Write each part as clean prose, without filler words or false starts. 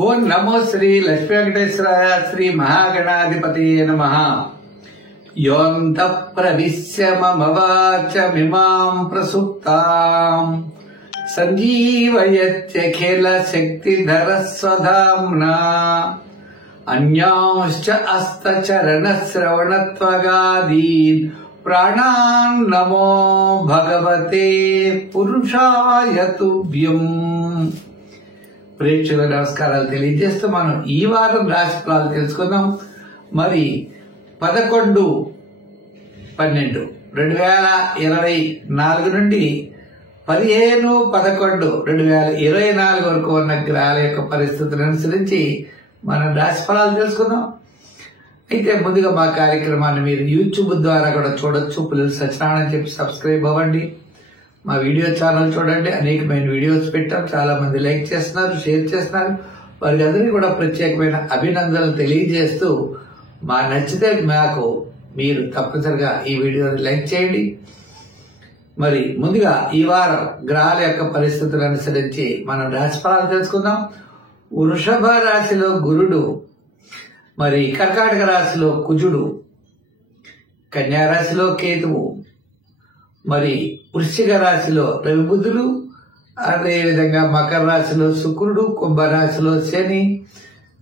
ఓం నమో శ్రీ లక్ష్మీ వెంకటేశ్వరాయ శ్రీ మహాగణాధిపతయే నమః. యోంత ప్రవిశ్య మమ వాచమిమాం ప్రసుప్తాం సంజీవయత్యఖిల శక్తిధర స్వధామ్నా అన్యాంశ్చ హస్తచరణ శ్రవణత్వగాదీన్ ప్రాణాన్ నమో భగవతే పురుషాయ తుభ్యం. ప్రేక్షకుల నమస్కారాలు తెలియజేస్తూ మనం ఈ వారం రాశి ఫలాలు తెలుసుకుందాం. మరి 11/12/2024 నుండి 15/11/2024 వరకు ఉన్న గ్రహాల యొక్క పరిస్థితులను అనుసరించి మనం రాశి ఫలాలు తెలుసుకుందాం. అయితే ముందుగా మా కార్యక్రమాన్ని మీరు యూట్యూబ్ ద్వారా కూడా చూడొచ్చు. పుల్లల సత్యనారాయణ చెప్పి సబ్స్క్రైబ్ అవ్వండి. మా వీడియో ఛానల్ చూడండి. అనేకమైన వీడియోస్ పెట్టాం. చాలా మంది లైక్ చేస్తున్నారు, షేర్ చేస్తున్నారు. వారికి అందరికీ కూడా ప్రత్యేకమైన అభినందనలు తెలియజేస్తూ మా నచ్చితే మాకు మీరు తప్పనిసరిగా ఈ వీడియోని లైక్ చేయండి. మరి ముందుగా ఈ వారం గ్రహాల యొక్క పరిస్థితులను అనుసరించి మనం రాశి ఫలాలు తెలుసుకుందాం. వృషభ రాశిలో గురుడు, మరి కర్కాటక రాశిలో కుజుడు, కన్యా రాశిలో కేతువు, మరి వృశ్చిక రాశిలో రవి బుధులు, అదేవిధంగా మకర రాశిలో శుక్రుడు, కుంభరాశిలో శని,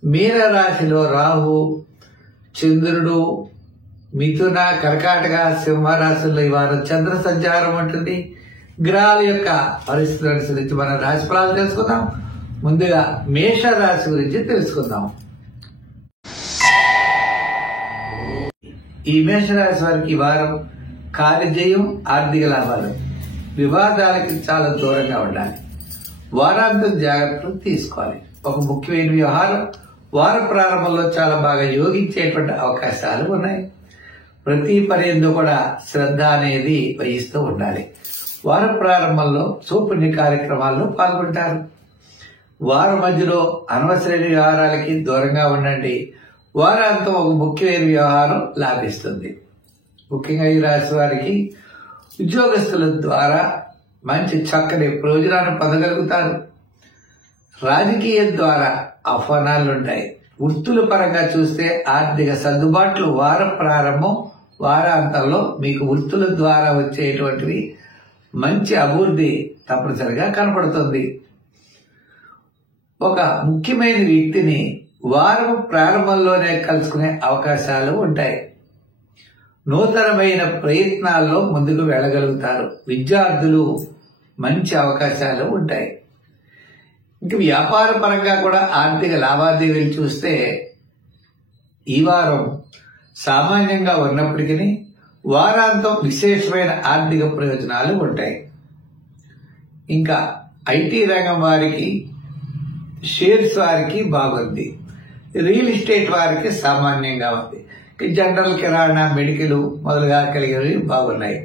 మీన రాశిలో రాహు, చంద్రుడు, మిథున, కర్కాటక, సింహరాశుల్లో ఈ వారం చంద్ర సంచారం ఉంటుంది. గ్రహాల యొక్క పరిస్థితులను అనుసరించి మనం రాశి ఫలాలు తెలుసుకుందాం. ముందుగా మేష రాశి గురించి తెలుసుకుందాం. ఈ మేషరాశి వారికి ఈ వారం కార్యజయం, ఆర్థిక లాభాలు, వివాదాలకి చాలా దూరంగా ఉండాలి. వారాంతం జాగ్రత్తలు తీసుకోవాలి. ఒక ముఖ్యమైన వ్యవహారం వార ప్రారంభంలో చాలా బాగా యోగించేటువంటి అవకాశాలు ఉన్నాయి. ప్రతి పనిలో కూడా శ్రద్ధ అనేది వహిస్తూ ఉండాలి. వార ప్రారంభంలో శుభపుణ్య కార్యక్రమాల్లో పాల్గొంటారు. వారం మధ్యలో అనవసరమైన వ్యవహారాలకి దూరంగా ఉండండి. వారాంతం ఒక ముఖ్యమైన వ్యవహారం లాభిస్తుంది. ముఖ్యంగా ఈ రాశి వారికి ఉద్యోగస్తుల ద్వారా మంచి చక్కని ప్రయోజనాన్ని పొందగలుగుతారు. రాజకీయం ద్వారా ఆహ్వానాలుంటాయి. వృత్తుల పరంగా చూస్తే ఆర్థిక సర్దుబాట్లు వార ప్రారంభం, వారాంతంలో మీకు వృత్తుల ద్వారా వచ్చేటువంటివి మంచి అభివృద్ధి తప్పనిసరిగా కనపడుతుంది. ఒక ముఖ్యమైన వ్యక్తిని వారం ప్రారంభంలోనే కలుసుకునే అవకాశాలు ఉంటాయి. నూతనమైన ప్రయత్నాల్లో ముందుకు వెళ్ళగలుగుతారు. విద్యార్థులు మంచి అవకాశాలు ఉంటాయి. ఇంక వ్యాపార పరంగా కూడా ఆర్థిక లావాదేవీలు చూస్తే ఈ వారం సామాన్యంగా ఉన్నప్పటికీ వారాంతం విశేషమైన ఆర్థిక ప్రయోజనాలు ఉంటాయి. ఇంకా ఐటీ రంగం వారికి, షేర్స్ వారికి బాగుంది. రియల్ ఎస్టేట్ వారికి సామాన్యంగా ఉంది. జనరల్, కిరాణా, మెడికల్ మొదలుగా కలిగినవి బాగున్నాయి.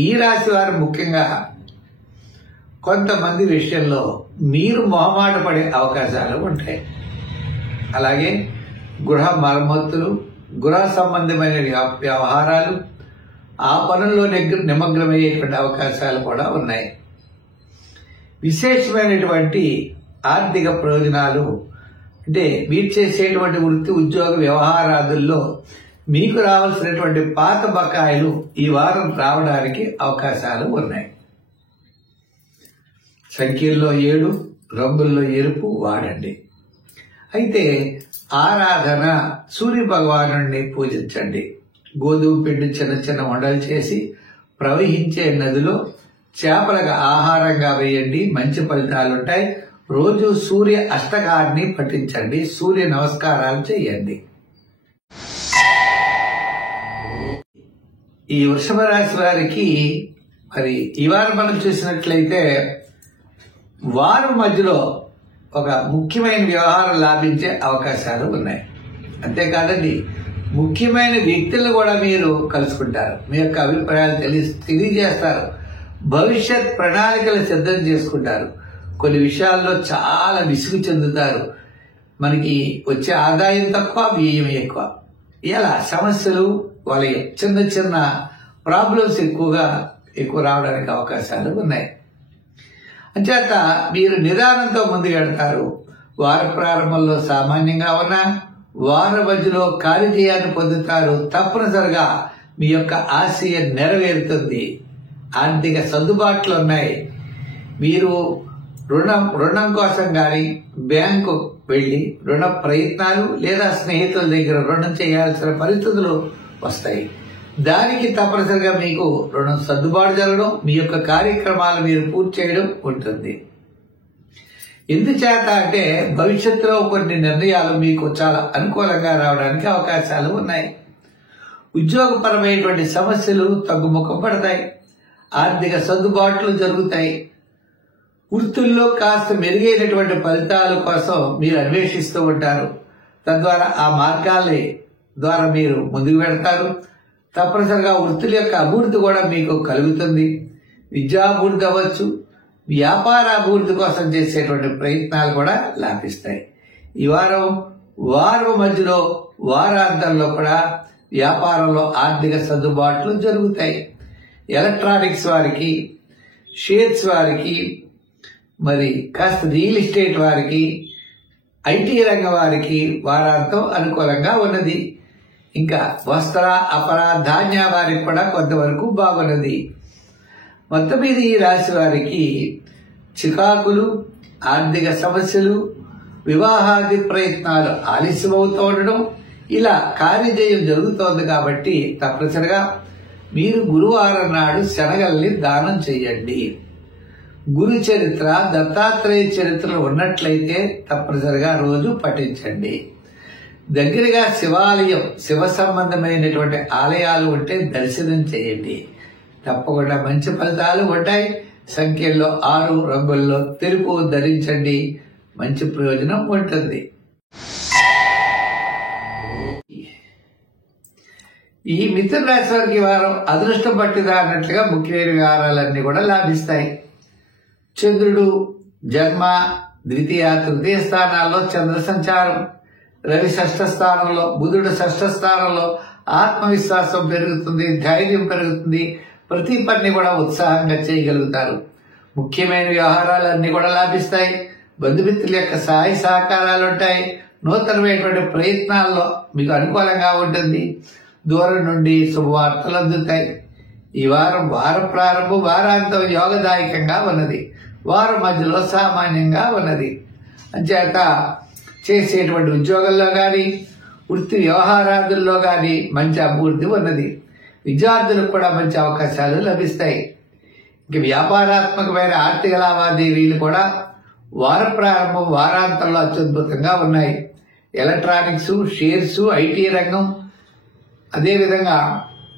ఈ రాశి వారు ముఖ్యంగా కొంతమంది విషయంలో మీరు మొహమాట పడే అవకాశాలు ఉంటాయి. అలాగే గృహ మరమ్మతులు, గృహ సంబంధమైన వ్యవహారాలు, ఆ పనుల్లో నిమగ్నమయ్యేటువంటి అవకాశాలు కూడా ఉన్నాయి. విశేషమైనటువంటి ఆర్థిక ప్రయోజనాలు అంటే మీరు చేసేటువంటి వృత్తి, ఉద్యోగ వ్యవహారాదుల్లో మీకు రావాల్సినటువంటి పాత బకాయిలు ఈ వారం రావడానికి అవకాశాలు ఉన్నాయి. సంఖ్యల్లో 7, రంగుల్లో ఎరుపు వాడండి. అయితే ఆరాధన, సూర్య భగవానుడిని పూజించండి. గోధుమ పిండి చిన్న చిన్న ఉండలు చేసి ప్రవహించే నదిలో చేపలకు ఆహారంగా వేయండి. మంచి ఫలితాలుంటాయి. రోజు సూర్య అష్టకాన్ని పఠించండి. సూర్య నమస్కారాలు చేయండి. ఈ వృషభ రాశి వారికి మరి ఈ వారం మనం చూసినట్లయితే వారం మధ్యలో ఒక ముఖ్యమైన వ్యవహారం లాభించే అవకాశాలు ఉన్నాయి. అంతేకాదండి, ముఖ్యమైన వ్యక్తులను కూడా మీరు కలుసుకుంటారు. మీ యొక్క అభిప్రాయాలు తెలియజేస్తారు. భవిష్యత్ ప్రణాళికలు సిద్ధం చేసుకుంటారు. కొన్ని విషయాల్లో చాలా విసుగు చెందుతారు. మనకి వచ్చే ఆదాయం తక్కువ, వ్యయం ఎక్కువ. ఇలా సమస్యలు వలయం, చిన్న చిన్న ప్రాబ్లమ్స్ ఎక్కువ రావడానికి అవకాశాలు ఉన్నాయి. అంచేత మీరు నిదానంతో ముందుకు వెళ్తారు. వార ప్రారంభంలో సామాన్యంగా ఉన్న వార మధ్యలో కార్యజయాన్ని పొందుతారు. తప్పనిసరిగా మీ యొక్క ఆశయం నెరవేరుతుంది. ఆర్థిక సర్దుబాట్లు ఉన్నాయి. మీరు రుణం కోసం కానీ బ్యాంకు వెళ్లి రుణ ప్రయత్నాలు లేదా స్నేహితుల దగ్గర రుణం చేయాల్సిన పరిస్థితులు వస్తాయి. దానికి తప్పనిసరిగా మీకు రుణం సర్దుబాటు జరగడం, మీ యొక్క కార్యక్రమాలు మీరు పూర్తి చేయడం ఉంటుంది. ఎందుచేత అంటే భవిష్యత్తులో కొన్ని నిర్ణయాలు మీకు చాలా అనుకూలంగా రావడానికి అవకాశాలు ఉన్నాయి. ఉద్యోగపరమైనటువంటి సమస్యలు తగ్గుముఖం పడతాయి. ఆర్థిక సర్దుబాట్లు జరుగుతాయి. వృత్తుల్లో కాస్త మెరుగైనటువంటి ఫలితాల కోసం మీరు అన్వేషిస్తూ ఉంటారు. తద్వారా ఆ మార్గాల ద్వారా మీరు ముందుకు వెళ్తారు. తప్పనిసరిగా వృత్తుల యొక్క అభివృద్ధి కూడా మీకు కలుగుతుంది. విద్యాభివృద్ధి అవ్వచ్చు, వ్యాపార అభివృద్ధి కోసం చేసేటువంటి ప్రయత్నాలు కూడా లాభిస్తాయి. ఈ వారం మధ్యలో వారాంతంలో కూడా వ్యాపారంలో ఆర్థిక సర్దుబాట్లు జరుగుతాయి. ఎలక్ట్రానిక్స్ వారికి, షేర్స్ వారికి, మరి కాస్త రియల్ ఎస్టేట్ వారికి, ఐటీ రంగం వారికి వారాంతం అనుకూలంగా ఉన్నది. ఇంకా వస్త్ర అపర ధాన్య వారికి కూడా కొంతవరకు బాగున్నది. మొత్తం మీద ఈ రాశి వారికి చికాకులు, ఆర్థిక సమస్యలు, వివాహాది ప్రయత్నాలు ఆలస్యమవుతూ ఉండడం, ఇలా కార్యజయం జరుగుతోంది. కాబట్టి తప్పనిసరిగా మీరు గురువారం నాడు శనగల్ని దానం చేయండి. గురు చరిత్ర, దత్తాత్రేయ చరిత్రలు ఉన్నట్లయితే తప్పనిసరిగా రోజు పఠించండి. దగ్గరగా శివాలయం, శివ సంబంధమైనటువంటి ఆలయాలు ఉంటే దర్శనం చేయండి. తప్పకుండా మంచి ఫలితాలు ఉంటాయి. సంఖ్యల్లో 6, రంగుల్లో తెలుపు ధరించండి. మంచి ప్రయోజనం ఉంటుంది. ఈ మిథున రాశి వారికి వారం అదృష్టం పట్టిదా అన్నట్లుగా ముఖ్యమైన వ్యవహారాలన్నీ కూడా లాభిస్తాయి. చంద్రుడు జన్మ, ద్వితీయ, తృతీయ స్థానాల్లో చంద్ర సంచారం, రవి షష్ఠ స్థానంలో, బుధుడు షష్ఠ స్థానంలో. ఆత్మవిశ్వాసం పెరుగుతుంది, ధైర్యం పెరుగుతుంది. ప్రతి పని కూడా ఉత్సాహంగా చేయగలుగుతారు. ముఖ్యమైన వ్యవహారాలన్నీ కూడా లాభిస్తాయి. బంధుమిత్రుల యొక్క సహాయ సహకారాలు ఉంటాయి. నూతనమైనటువంటి ప్రయత్నాల్లో మీకు అనుకూలంగా ఉంటుంది. దూరం నుండి శుభవార్తలు అందుతాయి. ఈ వార ప్రారంభం వారాంతం యోగదాయకంగా ఉన్నది. వారం మధ్యలో సామాన్యంగా ఉన్నది. అంచేత చేసేటువంటి ఉద్యోగంలో కానీ వృత్తి వ్యవహారాదుల్లో కానీ మంచి అభివృద్ధి ఉన్నది. విద్యార్థులకు కూడా మంచి అవకాశాలు లభిస్తాయి. ఇంక వ్యాపారాత్మకమైన ఆర్థిక లావాదేవీలు కూడా వార ప్రారంభం వారాంతంలో అత్యద్భుతంగా ఉన్నాయి. ఎలక్ట్రానిక్స్, షేర్స్, ఐటీ రంగం, అదేవిధంగా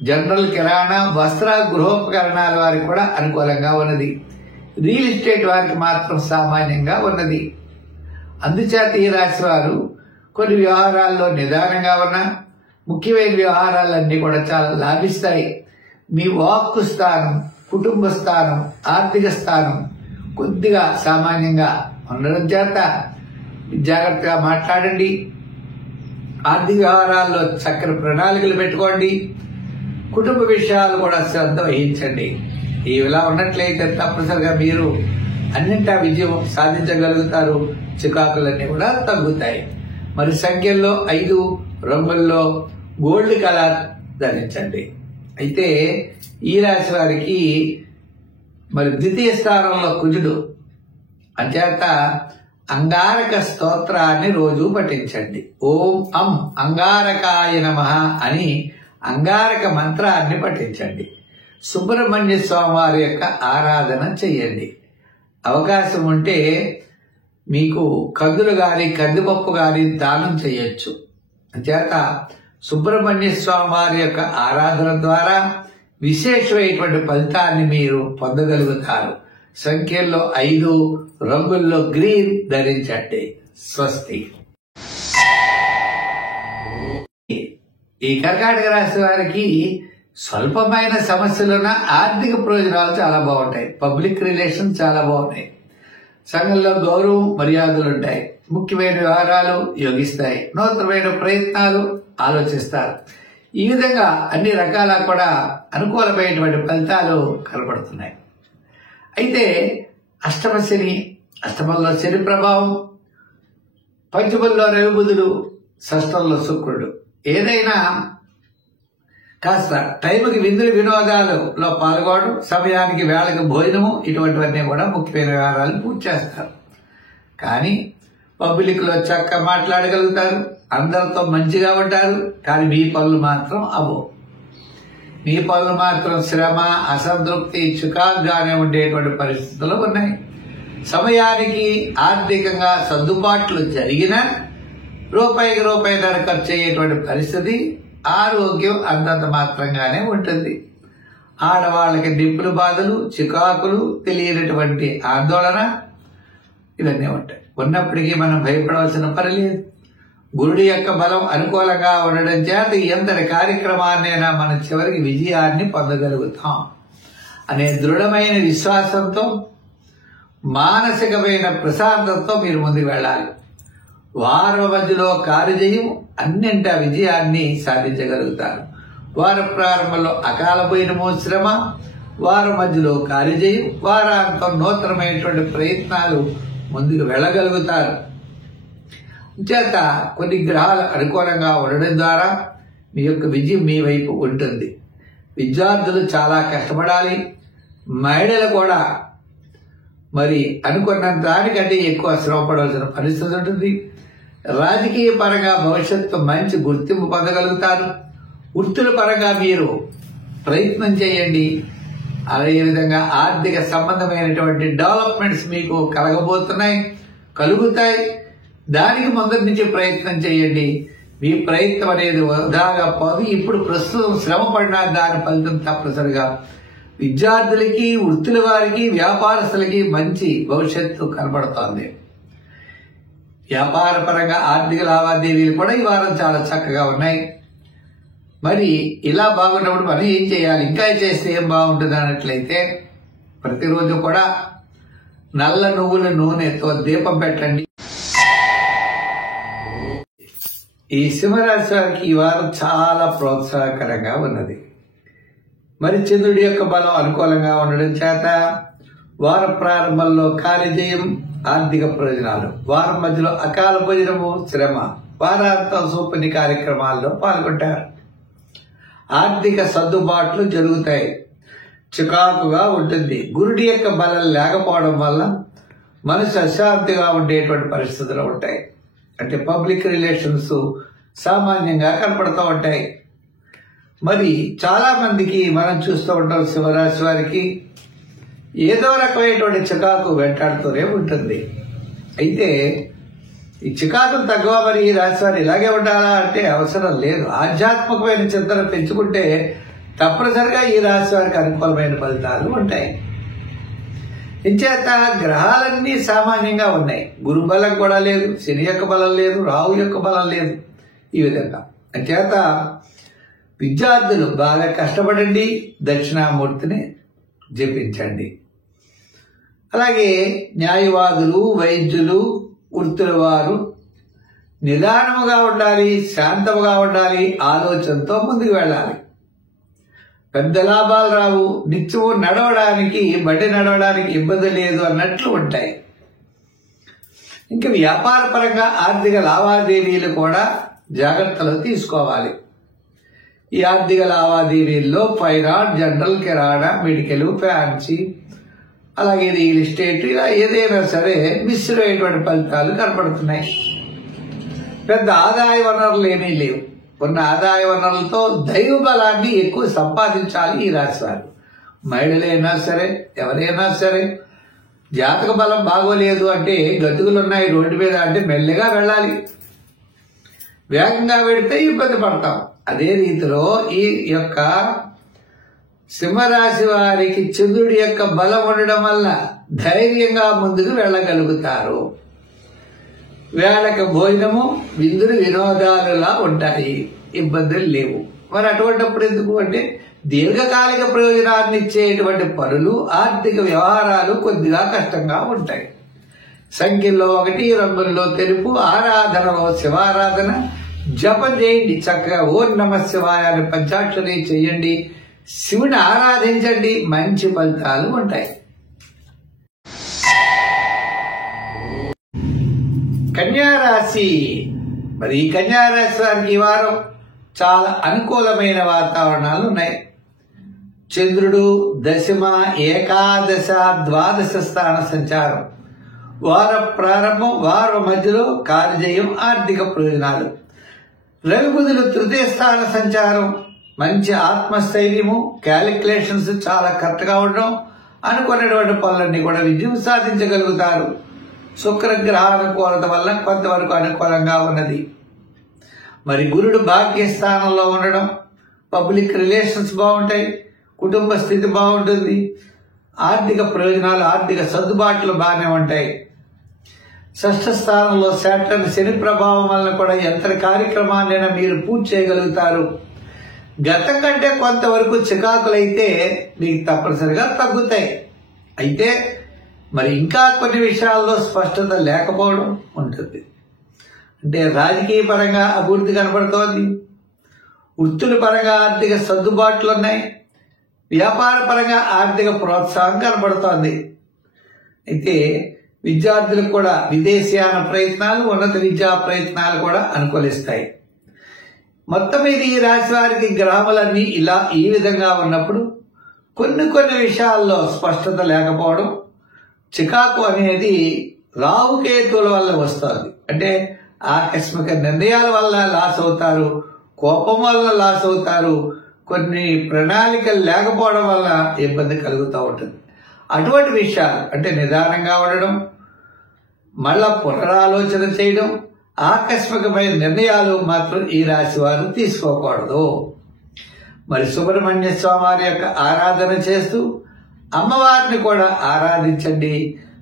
జనరల్ కిరాణా, వస్త్ర, గృహోపకరణాల వారికి కూడా అనుకూలంగా ఉన్నది. రియల్ ఎస్టేట్ వారికి మాత్రం సామాన్యంగా ఉన్నది. అందుచేత ఈ రాశి వారు కొన్ని వ్యవహారాల్లో నిదానంగా ఉన్న ముఖ్యమైన వ్యవహారాలన్నీ కూడా చాలా లాభిస్తాయి. మీ వాక్కు స్థానం, కుటుంబ స్థానం, ఆర్థిక స్థానం కొద్దిగా సామాన్యంగా ఉండడం చేత జాగ్రత్తగా మాట్లాడండి. ఆర్థిక వ్యవహారాల్లో చక్కని ప్రణాళికలు పెట్టుకోండి. కుటుంబ విషయాలు కూడా శ్రద్ధ వహించండి. ఇలా ఉన్నట్లయితే తప్పనిసరిగా మీరు అన్నింటా విజయం సాధించగలుగుతారు. చికాకులన్నీ కూడా తగ్గుతాయి. మరి సంఖ్యల్లో 5, రంగుల్లో గోల్డ్ కలర్ ధరించండి. అయితే ఈ రాశి వారికి మరి ద్వితీయ స్థానంలో కుజుడు, అంచేత అంగారక స్తోత్రాన్ని రోజు పఠించండి. ఓం అం అంగారకాయ నమః అని అంగారక మంత్రాన్ని పఠించండి. సుబ్రహ్మణ్య స్వామి వారి యొక్క ఆరాధన చెయ్యండి. అవకాశం ఉంటే మీకు కందులు గాని కందిపప్పు గాని దానం చేయొచ్చు. అంచేత సుబ్రహ్మణ్య స్వామి వారి యొక్క ఆరాధన ద్వారా విశేషమైనటువంటి ఫలితాన్ని మీరు పొందగలుగుతారు. సంఖ్యల్లో 5, రంగుల్లో గ్రీన్ ధరించండి. స్వస్తి. ఈ కర్కాటక రాశి వారికి స్వల్పమైన సమస్యలున్న ఆర్థిక ప్రయోజనాలు చాలా బాగుంటాయి. పబ్లిక్ రిలేషన్ చాలా బాగున్నాయి. సంఘంలో గౌరవం, మర్యాదలు ఉంటాయి. ముఖ్యమైన వ్యవహారాలు యోగిస్తాయి. నూతనమైన ప్రయత్నాలు ఆలోచిస్తారు. ఈ విధంగా అన్ని రకాల కూడా అనుకూలమైనటువంటి ఫలితాలు కనబడుతున్నాయి. అయితే అష్టమంలో శని ప్రభావం, పంచమంలో రవి బుధుడు, షష్టంలో శుక్రుడు. ఏదైనా కాస్త టైంకి విందులు వినోదాలలో పాల్గొనడం, సమయానికి వేళకి భోజనము, ఇటువంటివన్నీ కూడా ముఖ్యమైన వ్యవహారాలు పూర్తి చేస్తారు. కానీ పబ్లిక్లో చక్కగా మాట్లాడగలుగుతారు, అందరితో మంచిగా ఉంటారు. కానీ మీ పనులు మాత్రం అవ్వవు. మీ పనులు మాత్రం శ్రమ, అసంతృప్తి, చికాకుగానే ఉండేటువంటి పరిస్థితులు ఉన్నాయి. సమయానికి ఆర్థికంగా సర్దుబాట్లు జరిగినా రూపాయికి రూపాయిన్నర ఖర్చు అయ్యేటువంటి పరిస్థితి, ఆరోగ్యం అంతంత మాత్రంగానే ఉంటుంది. ఆడవాళ్ళకి నిప్పులు బాధలు, చికాకులు, తెలియనటువంటి ఆందోళన ఇవన్నీ ఉంటాయి. ఉన్నప్పటికీ మనం భయపడవలసిన పని లేదు. గురుడి యొక్క బలం అనుకూలంగా ఉండడం చేత ఎంతటి కార్యక్రమాన్నైనా మనం చివరికి విజయాన్ని పొందగలుగుతాం అనే దృఢమైన విశ్వాసంతో, మానసికమైన ప్రశాంతతతో మీరు ముందుకు వెళ్ళాలి. వారం మధ్యలో కార్యజయం, అన్నింటా విజయాన్ని సాధించగలుగుతారు. వార ప్రారంభంలో అకాల పోయినమో శ్రమ, వారం మధ్యలో కార్యజయం, వారాంతం నూతనమైనటువంటి ప్రయత్నాలు ముందుకు వెళ్ళగలుగుతారు. చేత కొన్ని గ్రహాలు అనుకూలంగా ఉండడం ద్వారా మీ యొక్క విజయం మీ వైపు ఉంటుంది. విద్యార్థులు చాలా కష్టపడాలి. మహిళలు కూడా మరి అనుకున్నంత దానికంటే ఎక్కువ శ్రమ పడవలసిన పరిస్థితి ఉంటుంది. రాజకీయ పరంగా భవిష్యత్తు మంచి గుర్తింపు పొందగలుగుతారు. వృత్తుల పరంగా మీరు ప్రయత్నం చేయండి. అదేవిధంగా ఆర్థిక సంబంధమైనటువంటి డెవలప్మెంట్స్ మీకు కలుగుతాయి. దానికి మొదటి నుంచి ప్రయత్నం చేయండి. మీ ప్రయత్నం అనేది వృధాగా పోదు. ఇప్పుడు ప్రస్తుతం శ్రమ పడినా దాని ఫలితం తప్పనిసరిగా విద్యార్థులకి, వృత్తుల వారికి, వ్యాపారస్తులకి మంచి భవిష్యత్తు కనబడుతోంది. వ్యాపార పరంగా ఆర్థిక లావాదేవీలు కూడా ఈ వారం చాలా చక్కగా ఉన్నాయి. మరి ఇలా బాగున్నప్పుడు మనం ఏం చేయాలి, ఇంకా చేస్తే ఏం బాగుంటుంది అన్నట్లయితే, ప్రతిరోజు కూడా నల్ల నువ్వుల నూనెతో దీపం పెట్టండి. ఈ సింహరాశి వారికి ఈ వారం చాలా ప్రోత్సాహకరంగా ఉన్నది. మరి చంద్రుడి యొక్క బలం అనుకూలంగా ఉండడం చేత వార ప్రారంభంలో కార్యజయం, ఆర్థిక ప్రయోజనాలు, వారం మధ్యలో అకాల భోజనము, శ్రమ, వారాంతం సూపని కార్యక్రమాల్లో పాల్గొంటారు. ఆర్థిక సర్దుబాట్లు జరుగుతాయి. చికాకుగా ఉంటుంది. గురుడి యొక్క బలం లేకపోవడం వల్ల మనసు అశాంతిగా ఉండేటువంటి పరిస్థితులు ఉంటాయి. అంటే పబ్లిక్ రిలేషన్స్ సామాన్యంగా కనపడుతూ ఉంటాయి. మరి చాలా మందికి మనం చూస్తూ ఉంటాం, సింహరాశి వారికి ఏదో రకమైనటువంటి చికాకు వెంటాడుతూనే ఉంటుంది. అయితే ఈ చికాకులు తగ్గవా? మరి ఈ రాశి వారు ఇలాగే ఉండాలా అంటే అవసరం లేదు. ఆధ్యాత్మికమైన చింతన పెంచుకుంటే తప్పనిసరిగా ఈ రాశి వారికి అనుకూలమైన ఫలితాలు ఉంటాయి. ఇంచేత గ్రహాలన్నీ సామాన్యంగా ఉన్నాయి. గురు బలం కూడా లేదు, శని యొక్క బలం లేదు, రాహు యొక్క బలం లేదు. ఈ విధంగా అంచేత విద్యార్థులు బాగా కష్టపడండి, దక్షిణామూర్తిని జపించండి. అలాగే న్యాయవాదులు, వైద్యులు, వృత్తుల వారు నిదానముగా ఉండాలి, శాంతముగా ఉండాలి, ఆలోచనతో ముందుకు వెళ్ళాలి. పెద్ద లాభాలు రావు. నిత్యము బండి నడవడానికి ఇబ్బంది లేదు అన్నట్లు ఉంటాయి. ఇంకా వ్యాపార పరంగా ఆర్థిక లావాదేవీలు కూడా జాగ్రత్తలు తీసుకోవాలి. ఈ ఆర్థిక లావాదేవీల్లో ఫైనాన్స్, జనరల్, కిరాణా, మెడికల్, ఫ్యాన్సీ, అలాగే రియల్ ఎస్టేట్, ఇలా ఏదైనా సరే మిశ్రమైనటువంటి ఫలితాలు కనపడుతున్నాయి. పెద్ద ఆదాయ వనరులు ఏమీ లేవు. ఉన్న ఆదాయ వనరులతో దైవ బలాన్ని ఎక్కువ సంపాదించాలి ఈ రాశి వారు. మహిళలైనా సరే, ఎవరైనా సరే, జాతక బలం బాగోలేదు అంటే, గతుకులు ఉన్నాయి రోడ్డు మీద అంటే మెల్లగా వెళ్ళాలి. వేగంగా వెళితే ఇబ్బంది పడతాం. అదే రీతిలో ఈ యొక్క సింహరాశి వారికి చంద్రుడి యొక్క బలం ఉండడం వల్ల ధైర్యంగా ముందుకు వెళ్ళగలుగుతారు. వేళకి భోజనము, విందులు, వినోదాలులా ఉంటాయి. ఇబ్బందులు లేవు. మరి అటువంటిప్పుడు ఎందుకు అంటే దీర్ఘకాలిక ప్రయోజనాన్ని ఇచ్చేటువంటి పనులు, ఆర్థిక వ్యవహారాలు కొద్దిగా కష్టంగా ఉంటాయి. సంఖ్యల్లో 1, రంగుల్లో తెలుపు, ఆరాధనలో శివారాధన, జపం చేయండి. చక్కగా ఓం నమః శివాయ అని పంచాక్షరి చేయండి. శివుని ఆరాధించండి. మంచి ఫలితాలు ఉంటాయి. కన్యా రాశి. మరి ఈ కన్యా రాశి వారికి ఈ వారం చాలా అనుకూలమైన వాతావరణాలు ఉన్నాయి. చంద్రుడు దశమ, ఏకాదశ, ద్వాదశ స్థాన సంచారం, వార ప్రారంభం, వార మధ్యలో కార్యజయం, ఆర్థిక ప్రయోజనాలు. రవి బుధులు తృతీయ స్థాన సంచారం, మంచి ఆత్మస్థైర్యము, క్యాలిక్యులేషన్స్ చాలా కరెక్ట్గా ఉండడం, అనుకున్నటువంటి పనులన్నీ కూడా విజయం సాధించగలుగుతారు. శుక్రగ్రహ అనుకూలత వల్ల కొంతవరకు అనుకూలంగా ఉన్నది. మరి గురుడు భాగ్యస్థానంలో ఉండడం, పబ్లిక్ రిలేషన్స్ బాగుంటాయి, కుటుంబ స్థితి బాగుంటుంది, ఆర్థిక ప్రయోజనాలు, ఆర్థిక సర్దుబాట్లు బాగానే ఉంటాయి. షష్ఠ స్థానంలో శాటర్న్ శని ప్రభావం వలన కూడా ఎంతటి కార్యక్రమాన్నైనా మీరు పూర్తి చేయగలుగుతారు. గతం కంటే కొంతవరకు చికాకులైతే మీకు తప్పనిసరిగా తగ్గుతాయి. అయితే మరి ఇంకా కొన్ని విషయాల్లో స్పష్టత లేకపోవడం ఉంటుంది. అంటే రాజకీయ పరంగా అభివృద్ధి కనబడుతోంది, వృత్తుల పరంగా ఆర్థిక సర్దుబాట్లు ఉన్నాయి, వ్యాపార పరంగా ఆర్థిక ప్రోత్సాహం కనబడుతోంది. అయితే విద్యార్థులకు కూడా విదేశీయాన ప్రయత్నాలు, ఉన్నత విద్యా ప్రయత్నాలు కూడా అనుకూలిస్తాయి. మొత్తం మీద ఈ రాశి వారికి గ్రహములన్నీ ఈ విధంగా ఉన్నప్పుడు కొన్ని విషయాల్లో స్పష్టత లేకపోవడం, చికాకు అనేది రాహుకేతువుల వల్ల వస్తుంది. అంటే ఆకస్మిక నిర్ణయాల వల్ల లాస్ అవుతారు, కోపం వల్ల లాస్ అవుతారు, కొన్ని ప్రణాళికలు లేకపోవడం వల్ల ఇబ్బంది కలుగుతూ ఉంటుంది. అటువంటి విషయాలు అంటే నిదానంగా ఉండడం, మళ్ళా పునరాలోచన చేయడం, ఆకస్మికమైన నిర్ణయాలు మాత్రం ఈ రాశి వారు తీసుకోకూడదు. మరి సుబ్రహ్మణ్య స్వామి వారి యొక్క ఆరాధన చేస్తూ అమ్మవారిని కూడా ఆరాధించండి.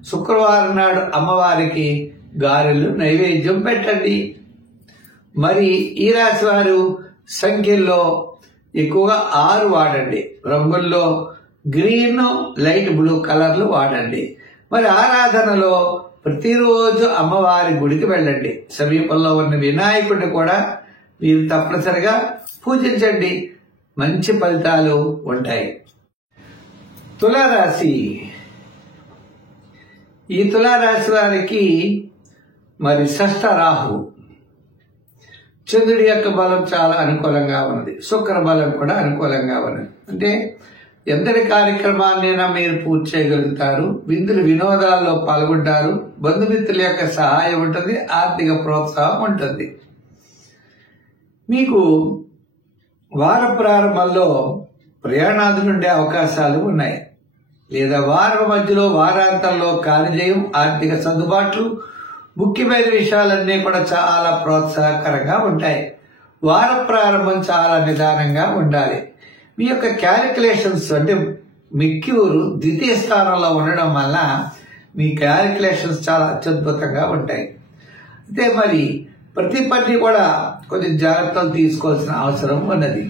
శుక్రవారం నాడు అమ్మవారికి గారెలు నైవేద్యం పెట్టండి. మరి ఈ రాశి వారు సంఖ్యల్లో ఎక్కువగా 6 వాడండి. రంగుల్లో గ్రీన్, లైట్ బ్లూ కలర్లు వాడండి. మరి ఆరాధనలో ప్రతిరోజు అమ్మవారి గుడికి వెళ్ళండి. సమీపంలో ఉన్న వినాయకుడిని కూడా మీరు తప్పనిసరిగా పూజించండి. మంచి ఫలితాలు ఉంటాయి. తులారాశి. ఈ తులారాశి వారికి మరి షష్ఠ రాహు, చంద్రుడి యొక్క బలం చాలా అనుకూలంగా ఉన్నది, శుక్ర బలం కూడా అనుకూలంగా ఉన్నది. అంటే ఎంతటి కార్యక్రమాన్నైనా మీరు పూర్తి చేయగలుగుతారు, విందులు వినోదాల్లో పాల్గొంటారు, బంధుమిత్రుల యొక్క సహాయం ఉంటుంది, ఆర్థిక ప్రోత్సాహం ఉంటుంది. మీకు వార ప్రారంభంలో ప్రయాణాలు ఉండే అవకాశాలు ఉన్నాయి, లేదా వారం మధ్యలో వారాంతంలో కార్యజయం, ఆర్థిక సర్దుబాట్లు, ముఖ్యమైన విషయాలన్నీ కూడా చాలా ప్రోత్సాహకరంగా ఉంటాయి. వార ప్రారంభం చాలా నిదానంగా ఉండాలి. మీ యొక్క క్యాలిక్యులేషన్స్ అంటే మిక్యూరు ద్వితీయ స్థానంలో ఉండడం వల్ల మీ క్యాలిక్యులేషన్స్ చాలా అత్యద్భుతంగా ఉంటాయి. అయితే మరి ప్రతి పని కూడా కొన్ని జాగ్రత్తలు తీసుకోవాల్సిన అవసరం ఉన్నది.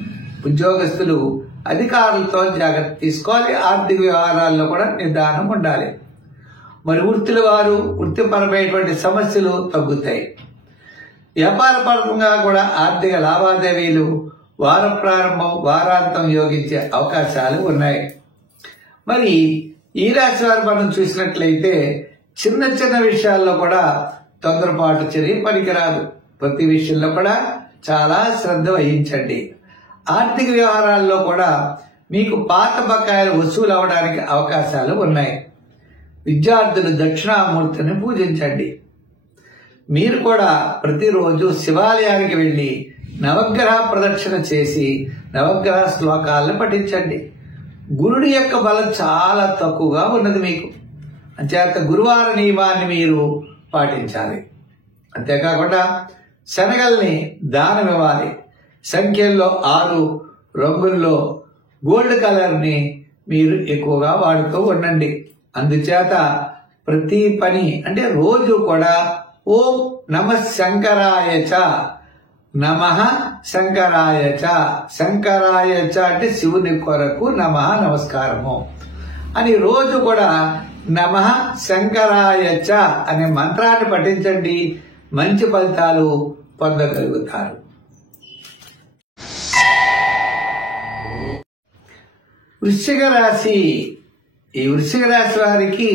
ఉద్యోగస్తులు అధికారులతో జాగ్రత్త తీసుకోవాలి. ఆర్థిక వ్యవహారాల్లో కూడా నిదానం ఉండాలి. మరి వృత్తుల వారు వృత్తిపరమైనటువంటి సమస్యలు తగ్గుతాయి. వ్యాపార పరంగా కూడా ఆర్థిక లావాదేవీలు వార ప్రారంభం, వారాంతం యోగించే అవకాశాలు ఉన్నాయి. మరి ఈ రాశి వారు మనం చూసినట్లయితే చిన్న విషయాల్లో కూడా తొందరపాటు చర్య పనికిరాదు. ప్రతి విషయంలో కూడా చాలా శ్రద్ధ వహించండి. ఆర్థిక వ్యవహారాల్లో కూడా మీకు పాత బకాయిలు వసూలు అవడానికి అవకాశాలు ఉన్నాయి. విద్యార్థులు దక్షిణామూర్తిని పూజించండి. మీరు కూడా ప్రతిరోజు శివాలయానికి వెళ్లి నవగ్రహ ప్రదక్షిణ చేసి నవగ్రహ శ్లోకాలను పఠించండి. గురుడి యొక్క బలం చాలా తక్కువగా ఉన్నది మీకు, అంచేత గురువార నియమాన్ని మీరు పాటించాలి. అంతేకాకుండా శనగల్ని దానం ఇవ్వాలి. సంఖ్యల్లో 6, రంగుల్లో గోల్డ్ కలర్ని మీరు ఎక్కువగా వాడుతూ ఉండండి. అందుచేత ప్రతి పని అంటే రోజు కూడా ఓం నమ శంకరాయ చ, నమః శంకరాయ చ, శంకరాయ చ అంటే శివుని కొరకు నమః నమస్కారము అని రోజు కూడా నమః శంకరాయ చ అనే మంత్రాన్ని పఠించండి. మంచి ఫలితాలు పొందగలుగుతారు. వృశ్చిక రాశి. ఈ వృశ్చిక రాశి వారికి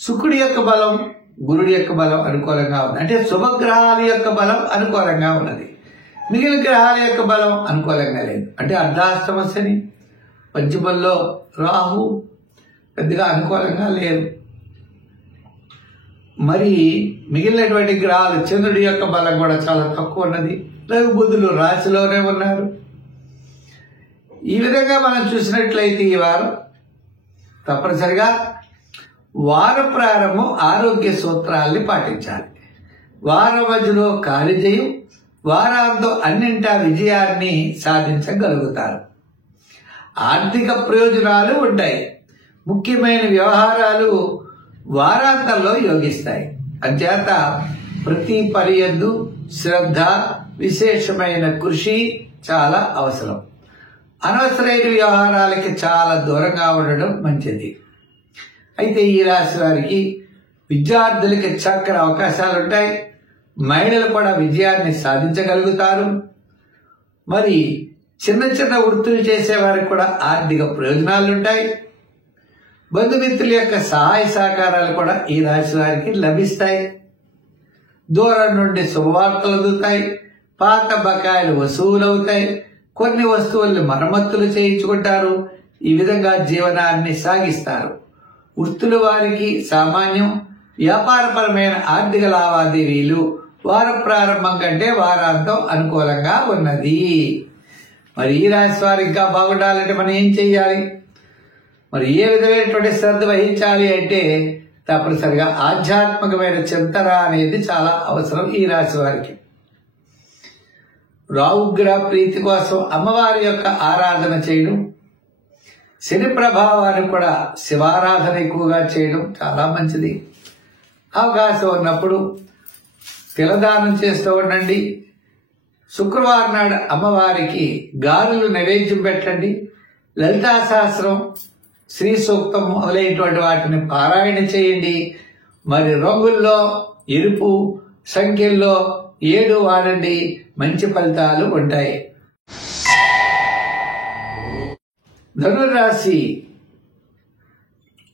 శుక్రుడి యొక్క బలం గురుడి యొక్క బలం అనుకూలంగా ఉంది. అంటే శుభగ్రహాల యొక్క బలం అనుకూలంగా ఉన్నది. మిగిలిన గ్రహాల యొక్క బలం అనుకూలంగా లేదు. అంటే అర్ధాష్టమ శని, పంచమంలో రాహు పెద్దగా అనుకూలంగా లేరు. మరి మిగిలినటువంటి గ్రహాలు చంద్రుడి యొక్క బలం కూడా చాలా తక్కువ ఉన్నది. రవి బుధులు రాశిలోనే ఉన్నారు. ఈ విధంగా మనం చూసినట్లయితే ఈ వారం తప్పనిసరిగా వార ప్రారంభం ఆరోగ్య సూత్రాల్ని పాటించాలి. వారం మధ్యలో కార్యజయం, వారాంతం అన్నింటా విజయాన్ని సాధించగలుగుతారు. ఆర్థిక ప్రయోజనాలు ఉంటాయి. ముఖ్యమైన వ్యవహారాలు వారాంతంలో యోగిస్తాయి. అంచేత ప్రతి పని యందు శ్రద్ధ, విశేషమైన కృషి చాలా అవసరం. అనవసరమైన వ్యవహారాలకి చాలా దూరంగా ఉండడం మంచిది. అయితే ఈ రాశి వారికి విద్యార్థులకి చక్కని అవకాశాలు ఉంటాయి. మహిళలు కూడా విజయాన్ని సాధించగలుగుతారు. మరి చిన్న చిన్న వృత్తులు చేసేవారికి కూడా ఆర్థిక ప్రయోజనాలు ఉంటాయి. బంధుమిత్రుల యొక్క సహాయ సహకారాలు కూడా ఈ రాశి వారికి లభిస్తాయి. దూరం నుండి శుభవార్తలు అందుతాయి. పాత బకాయిలు వసూలవుతాయి. కొన్ని వస్తువుల్ని మరమ్మతులు చేయించుకుంటారు. ఈ విధంగా జీవనాన్ని సాగిస్తారు. వృత్తుల వారికి సామాన్యం. వ్యాపారపరమైన ఆర్థిక లావాదేవీలు వార ప్రారంభం కంటే వారాంతం అనుకూలంగా ఉన్నది. మరి ఈ రాశి వారు ఇంకా బాగుండాలంటే మనం ఏం చెయ్యాలి? మరి ఏ విధమైనటువంటి శ్రద్ధ వహించాలి అంటే తప్పనిసరిగా ఆధ్యాత్మికమైన చింతన అనేది చాలా అవసరం ఈ రాశి వారికి. రావుగ్రహ ప్రీతి కోసం అమ్మవారి యొక్క ఆరాధన చేయడం, శని ప్రభావాన్ని కూడా శివారాధన ఎక్కువగా చేయడం చాలా మంచిది. అవకాశం ఉన్నప్పుడు తిలదానం చేస్తూ ఉండండి. శుక్రవారం నాడు అమ్మవారికి గారెలు నైవేద్యం పెట్టండి. లలితా సహస్రం, శ్రీ సూక్తం మొదలైనటువంటి వాటిని పారాయణ చేయండి. మరి రంగుల్లో ఎరుపు, సంఖ్యల్లో 7 వాడండి. మంచి ఫలితాలు ఉంటాయి. ధనురాశి.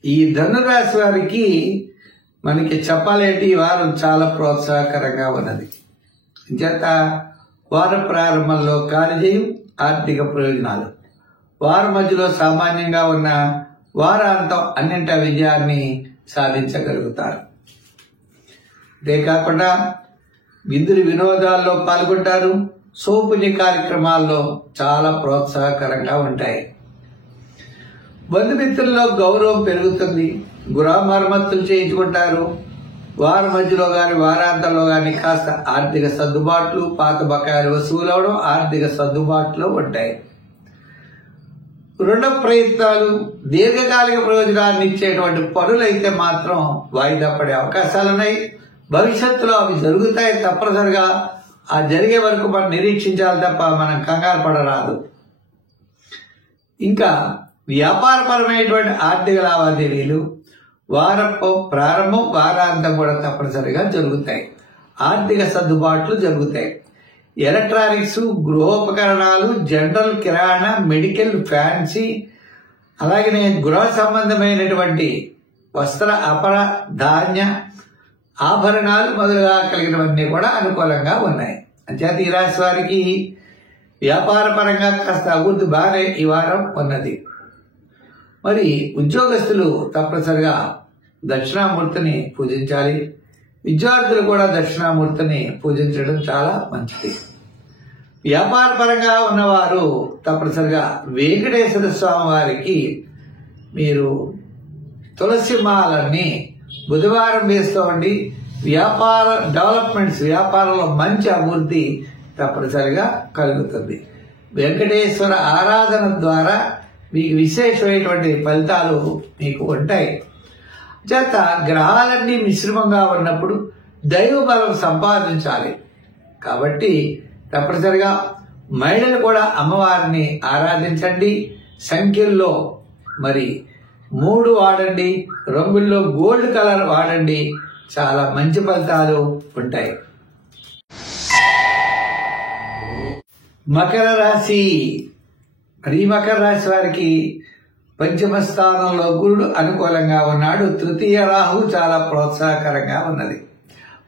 ఈ ధనురాశి వారికి మనకి చెప్పాలంటే ఈ వారం చాలా ప్రోత్సాహకరంగా ఉన్నది. చేత వార ప్రారంభంలో కార్యజయం, ఆర్థిక ప్రయోజనాలు, వారం మధ్యలో సామాన్యంగా ఉన్న వారాంతం అన్నింటా విజయాన్ని సాధించగలుగుతారు. అంతేకాకుండా విందులు వినోదాల్లో పాల్గొంటారు. సోపుణ్య కార్యక్రమాల్లో చాలా ప్రోత్సాహకరంగా ఉంటాయి. బంధుమిత్రుల్లో గౌరవం పెరుగుతుంది. గృహ మరమ్మతులు చేయించుకుంటారు. వారం మధ్యలో గాని వారాంతంలో గాని కాస్త ఆర్థిక సర్దుబాట్లు, పాత బకాయిలు వసూలవడం ఆర్థిక సర్దుబాట్లు ఉంటాయి. రుణ ప్రయత్నాలు, దీర్ఘకాలిక ప్రయోజనాన్ని ఇచ్చేటువంటి పనులైతే మాత్రం వాయిదా పడే అవకాశాలున్నాయి. భవిష్యత్తులో అవి జరుగుతాయి. తప్పనిసరిగా ఆ జరిగే వరకు మనం నిరీక్షించాలి తప్ప మనం కంగారు పడరాదు. ఇంకా వ్యాపారపరమైనటువంటి ఆర్థిక లావాదేవీలు వారపు ప్రారంభం, వారాంతం కూడా తప్పనిసరిగా జరుగుతాయి. ఆర్థిక సర్దుబాట్లు జరుగుతాయి. ఎలక్ట్రానిక్స్, గృహోపకరణాలు, జనరల్ కిరాణా, మెడికల్, ఫ్యాన్సీ, అలాగనే గృహ సంబంధమైనటువంటి వస్త్ర, అపర, ధాన్య, ఆభరణాలు మొదలుగా కలిగినవన్నీ కూడా అనుకూలంగా ఉన్నాయి. అంచేత ఈ రాశి వారికి వ్యాపార పరంగా కాస్త అభివృద్ధి బాగానే ఈ వారం ఉన్నది. మరి ఉద్యోగస్తులు తప్పనిసరిగా దక్షిణామూర్తిని పూజించాలి. విద్యార్థులు కూడా దక్షిణామూర్తిని పూజించడం చాలా మంచిది. వ్యాపార పరంగా ఉన్నవారు తప్పనిసరిగా వెంకటేశ్వర స్వామి వారికి మీరు తులసి మాలని బుధవారం వేస్తూ ఉండి వ్యాపార డెవలప్మెంట్స్, వ్యాపారంలో మంచి అభివృద్ధి తప్పనిసరిగా కలుగుతుంది. వెంకటేశ్వర ఆరాధన ద్వారా మీకు విశేషమైనటువంటి ఫలితాలు మీకు ఉంటాయి. చేత గ్రహాలన్నీ మిశ్రమంగా ఉన్నప్పుడు దైవ బలం సంపాదించాలి. కాబట్టి తప్పనిసరిగా మహిళలు కూడా అమ్మవారిని ఆరాధించండి. సంఖ్యల్లో మరి 3 వాడండి. రంగుల్లో గోల్డ్ కలర్ వాడండి. చాలా మంచి ఫలితాలు ఉంటాయి. మకర రాశి. మరి ఈ మకర రాశి వారికి పంచమ స్థానంలో గురుడు అనుకూలంగా ఉన్నాడు. తృతీయ రాహు చాలా ప్రోత్సాహకరంగా ఉన్నది.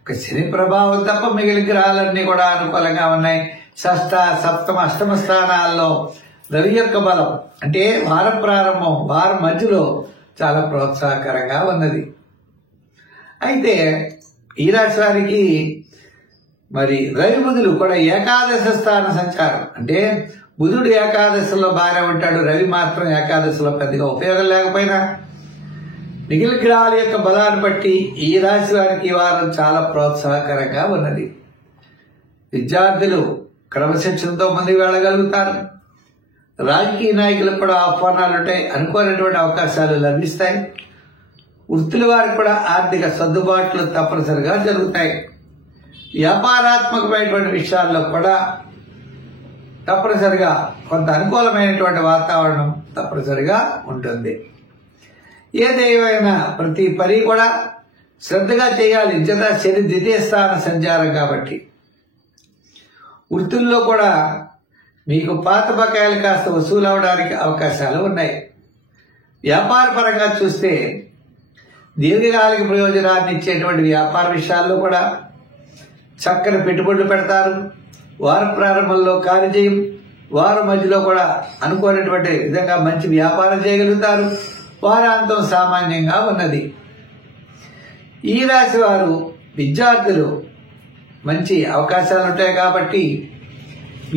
ఒక శని ప్రభావం తప్ప మిగిలిన గ్రహాలన్నీ కూడా అనుకూలంగా ఉన్నాయి. షష్ఠ, సప్తమ, అష్టమ స్థానాల్లో రవి యొక్క బలం అంటే వార ప్రారంభం, వారం మధ్యలో చాలా ప్రోత్సాహకరంగా ఉన్నది. అయితే ఈ రాశి వారికి మరి రవి బుధులు కూడా ఏకాదశ స్థాన సంచారం అంటే బుధుడు ఏకాదశిలో బాగానే ఉంటాడు, రవి మాత్రం ఏకాదశిలో పెద్దగా ఉపయోగం లేకపోయినా మిగిలిన గ్రహాల యొక్క బలాన్ని బట్టి ఈ రాశి వారికి ఈ వారం చాలా ప్రోత్సాహకరంగా ఉన్నది. విద్యార్థులు క్రమశిక్షణతో ముందుకు వెళ్ళగలుగుతారు. రాజకీయ నాయకులకు కూడా ఆహ్వానాలు ఉంటాయి, అనుకోనటువంటి అవకాశాలు లభిస్తాయి. వృత్తుల వారికి కూడా ఆర్థిక సర్దుబాట్లు తప్పనిసరిగా జరుగుతాయి. వ్యాపారాత్మకమైనటువంటి విషయాల్లో కూడా తప్పనిసరిగా కొంత అనుకూలమైనటువంటి వాతావరణం తప్పనిసరిగా ఉంటుంది. ఏదేమైనా ప్రతి పని కూడా శ్రద్ధగా చేయాలి. జత శని ద్వితీయ స్థాన సంచారం కాబట్టి వృత్తుల్లో కూడా మీకు పాత బకాయిలు కాస్త వసూలు అవడానికి అవకాశాలు ఉన్నాయి. వ్యాపార పరంగా చూస్తే దీర్ఘకాలిక ప్రయోజనాన్ని ఇచ్చేటువంటి వ్యాపార విషయాల్లో కూడా చక్కని పెట్టుబడులు పెడతారు. వార ప్రారంభంలో కార్యజయం, వారం మధ్యలో కూడా అనుకోనటువంటి విధంగా మంచి వ్యాపారం చేయగలుగుతారు. వారాంతం సామాన్యంగా ఉన్నది. ఈ రాశి వారు విద్యార్థులు మంచి అవకాశాలు ఉంటాయి కాబట్టి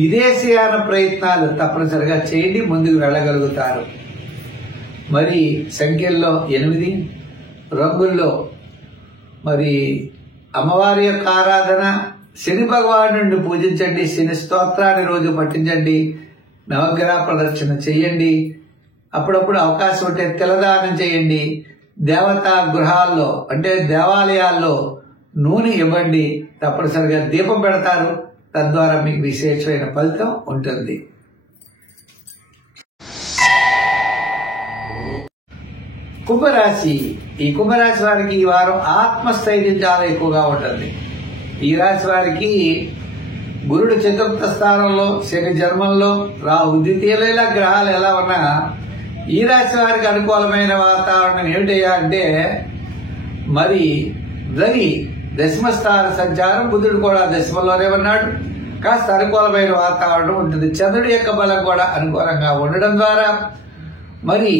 విదేశీయాన ప్రయత్నాలు తప్పనిసరిగా చేయండి, ముందుకు వెళ్ళగలుగుతారు. మరి సంఖ్యల్లో 8, రంగుల్లో మరి అమ్మవారి యొక్క ఆరాధన, శని భగవానుడిని పూజించండి, శని స్తోత్రాన్ని రోజు పఠించండి, నవగ్రహ ప్రదర్శన చేయండి, అప్పుడప్పుడు అవకాశం ఉంటే తిలదానం చేయండి, దేవతా గృహాల్లో అంటే దేవాలయాల్లో నూనె ఇవ్వండి, తప్పనిసరిగా దీపం పెడతారు. తద్వారా మీకు విశేషమైన ఫలితం ఉంటుంది. కుంభరాశి. ఈ కుంభరాశి వారికి ఈ వారం ఆత్మస్థైర్యం చాలా ఎక్కువగా ఉంటుంది. ఈ రాశి వారికి గురుడు చతుర్థ స్థానంలో, శని జన్మంలో, రాహు ద్వితీయుల గ్రహాలు ఎలా ఉన్నా ఈ రాశి వారికి అనుకూలమైన వాతావరణం ఏమిటయ్యా అంటే మరి రవి దశమస్థాన సంచారం, బుధుడు కూడా దశమంలోనే ఉన్నాడు. కాస్త అనుకూలమైన వాతావరణం ఉంటుంది. చంద్రుడి యొక్క బలం కూడా అనుకూలంగా ఉండడం ద్వారా మరి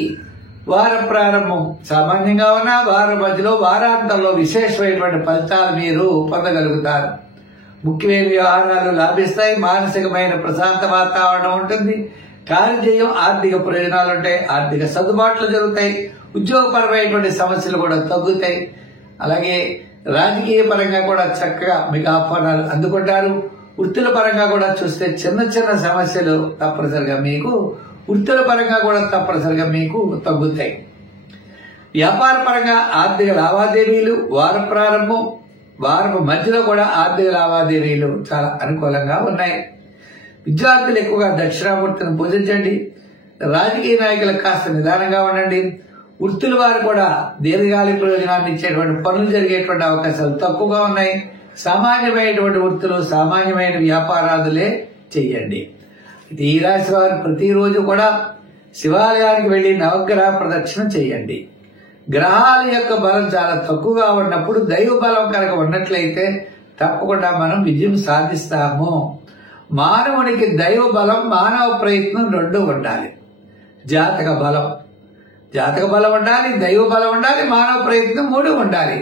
వార ప్రారంభం సామాన్యంగా ఉన్న వార మధ్యలో వారాంతంలో విశేషమైనటువంటి ఫలితాలు మీరు పొందగలుగుతారు. ముఖ్యమైన వ్యవహారాలు లాభిస్తాయి. మానసికమైన ప్రశాంత వాతావరణం ఉంటుంది. కార్యజయం, ఆర్థిక ప్రయోజనాలు ఉంటాయి. ఆర్థిక సర్దుబాట్లు జరుగుతాయి. ఉద్యోగపరమైనటువంటి సమస్యలు కూడా తగ్గుతాయి. అలాగే రాజకీయ పరంగా కూడా చక్కగా మీకు ఆహ్వానాలు అందుకుంటారు. వృత్తుల పరంగా కూడా చూస్తే చిన్న చిన్న సమస్యలు తప్పనిసరిగా మీకు వృత్తుల పరంగా కూడా తప్పనిసరిగా మీకు తగ్గుతాయి. వ్యాపార పరంగా ఆర్థిక లావాదేవీలు వార ప్రారంభం, వారపు మధ్యలో కూడా ఆర్థిక లావాదేవీలు చాలా అనుకూలంగా ఉన్నాయి. విద్యార్థులు ఎక్కువగా దక్షిణామూర్తిని పూజించండి. రాజకీయ నాయకులకు కాస్త నిదానంగా ఉండండి. వృత్తుల వారు కూడా దీర్ఘకాలిక ప్రయోజనాన్ని ఇచ్చేటువంటి పనులు జరిగేటువంటి అవకాశాలు తక్కువగా ఉన్నాయి. సామాన్యమైనటువంటి వృత్తులు, సామాన్యమైన వ్యాపారాదులే చెయ్యండి. ఈ రాశి వారు ప్రతిరోజు కూడా శివాలయానికి వెళ్లి నవగ్రహ ప్రదక్షిణ చేయండి. గ్రహాల యొక్క బలం చాలా తక్కువగా ఉన్నప్పుడు దైవ బలం కనుక ఉన్నట్లయితే తప్పకుండా మనం విజయం సాధిస్తాము. మానవునికి దైవ బలం, మానవ ప్రయత్నం రెండు ఉండాలి. జాతక బలం ఉండాలి, దైవ బలం ఉండాలి, మానవ ప్రయత్నం 3 ఉండాలి.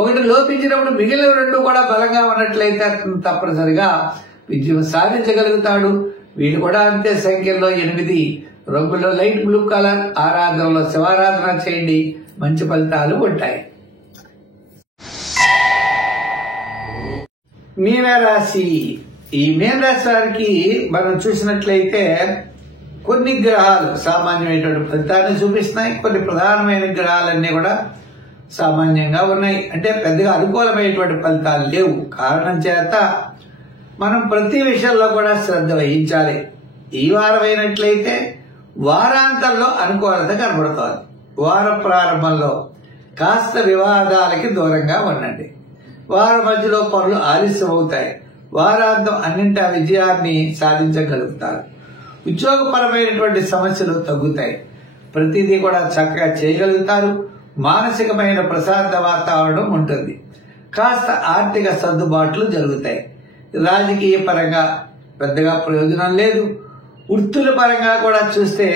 ఒకటి లోపించినప్పుడు మిగిలిన 2 కూడా బలంగా ఉన్నట్లయితే తప్పనిసరిగా విజయం సాధించగలుగుతాడు. వీళ్ళు కూడా అంతే సంఖ్యలో 8, రంగుల్లో లైట్ బ్లూ కలర్, ఆరాధనలో శివారాధన చేయండి, మంచి ఫలితాలు ఉంటాయి. మీనరాశి. ఈ మీనరాశి వారికి మనం చూసినట్లయితే కొన్ని గ్రహాలు సామాన్యమైనటువంటి ఫలితాన్ని చూపిస్తున్నాయి. కొన్ని ప్రధానమైన గ్రహాలన్నీ కూడా సామాన్యంగా ఉన్నాయి. అంటే పెద్దగా అనుకూలమైనటువంటి ఫలితాలు లేవు. కారణం చేత మనం ప్రతి విషయంలో కూడా శ్రద్ధ వహించాలి. ఈ వారం అయినట్లయితే వారాంతంలో అనుకూలత కనబడుతోంది. వార ప్రారంభంలో కాస్త వివాదాలకి దూరంగా ఉండండి. వారం మధ్యలో పనులు ఆలస్యం అవుతాయి. వారాంతం అన్నింటి విజయాన్ని సాధించగలుగుతారు. ఉద్యోగపరమైనటువంటి సమస్యలు తగ్గుతాయి. ప్రతిదీ కూడా చక్కగా చేయగలుగుతారు. మానసికమైన ప్రశాంత వాతావరణం ఉంటుంది. కాస్త ఆర్థిక సర్దుబాట్లు జరుగుతాయి. రాజకీయ పరంగా పెద్దగా ప్రయోజనం లేదు. వృత్తుల పరంగా కూడా చూస్తే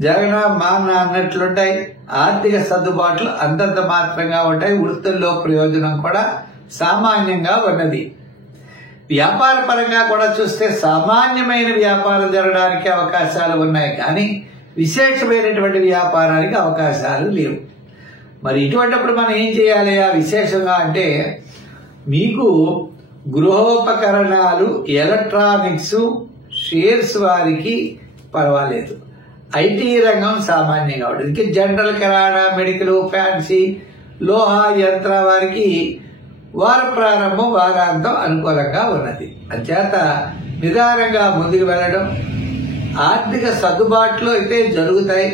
జగన మాన అన్నట్లుంటాయి. ఆర్థిక సర్దుబాట్లు అంతంత మాత్రంగా ఉంటాయి. వృత్తుల్లో ప్రయోజనం కూడా సామాన్యంగా ఉన్నది. వ్యాపార పరంగా కూడా చూస్తే సామాన్యమైన వ్యాపారం జరగడానికి అవకాశాలు ఉన్నాయి, కానీ విశేషమైనటువంటి వ్యాపారానికి అవకాశాలు లేవు. మరి ఇటువంటిప్పుడు మనం ఏం చేయాలి విశేషంగా అంటే, మీకు గృహోపకరణాలు, ఎలక్ట్రానిక్స్, షేర్స్ వారికి పర్వాలేదు. ఐటీ రంగం సామాన్యంగా ఉంటుంది. ఇంకా జనరల్, కిరాణా, మెడికల్, ఫ్యాన్సీ, లోహ, యంత్ర వారికి వార ప్రారంభం వారాంతం అనుకూలంగా ఉన్నది. అంచేత నిదానంగా ముందుకు వెళ్ళడం, ఆర్థిక సర్దుబాట్లు అయితే జరుగుతాయి.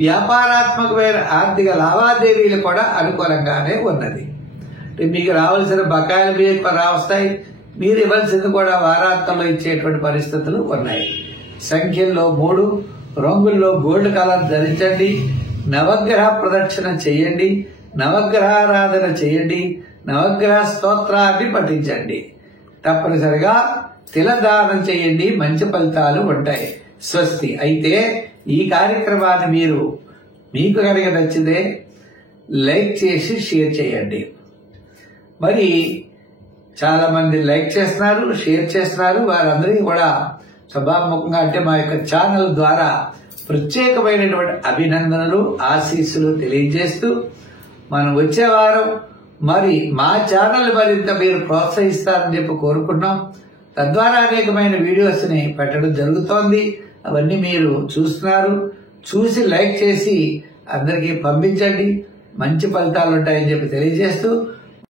వ్యాపారాత్మకమైన ఆర్థిక లావాదేవీలు కూడా అనుకూలంగానే ఉన్నది. మీకు రావాల్సిన బకాయిలు మీకు రావస్తాయి. మీరు ఇవ్వాల్సింది కూడా వారాంతంలో ఇచ్చేటువంటి పరిస్థితులు ఉన్నాయి. సంఖ్యల్లో 3, రంగుల్లో గోల్డ్ కలర్ ధరించండి. నవగ్రహ ప్రదక్షిణ చేయండి. నవగ్రహారాధన చేయండి. నవగ్రహ స్తోత్రాన్ని పఠించండి. తప్పనిసరిగా తిలదానం చేయండి. మంచి ఫలితాలు ఉంటాయి. స్వస్తి. అయితే ఈ కార్యక్రమాన్ని మీకు కనుక నచ్చితే లైక్ చేసి షేర్ చేయండి. మరి చాలా మంది లైక్ చేస్తున్నారు, షేర్ చేస్తున్నారు. వారందరికీ కూడా సభాముఖంగా అంటే మా యొక్క ఛానల్ ద్వారా ప్రత్యేకమైనటువంటి అభినందనలు, ఆశీస్సులు తెలియజేస్తూ, మనం వచ్చే వారం మరి మా ఛానల్ మరింత మీరు ప్రోత్సహిస్తారని చెప్పి కోరుకుంటున్నాం. తద్వారా అనేకమైన వీడియోస్ ని పెట్టడం జరుగుతోంది. అవన్నీ మీరు చూస్తున్నారు. చూసి లైక్ చేసి అందరికీ పంపించండి. మంచి ఫలితాలు ఉంటాయని చెప్పి తెలియజేస్తూ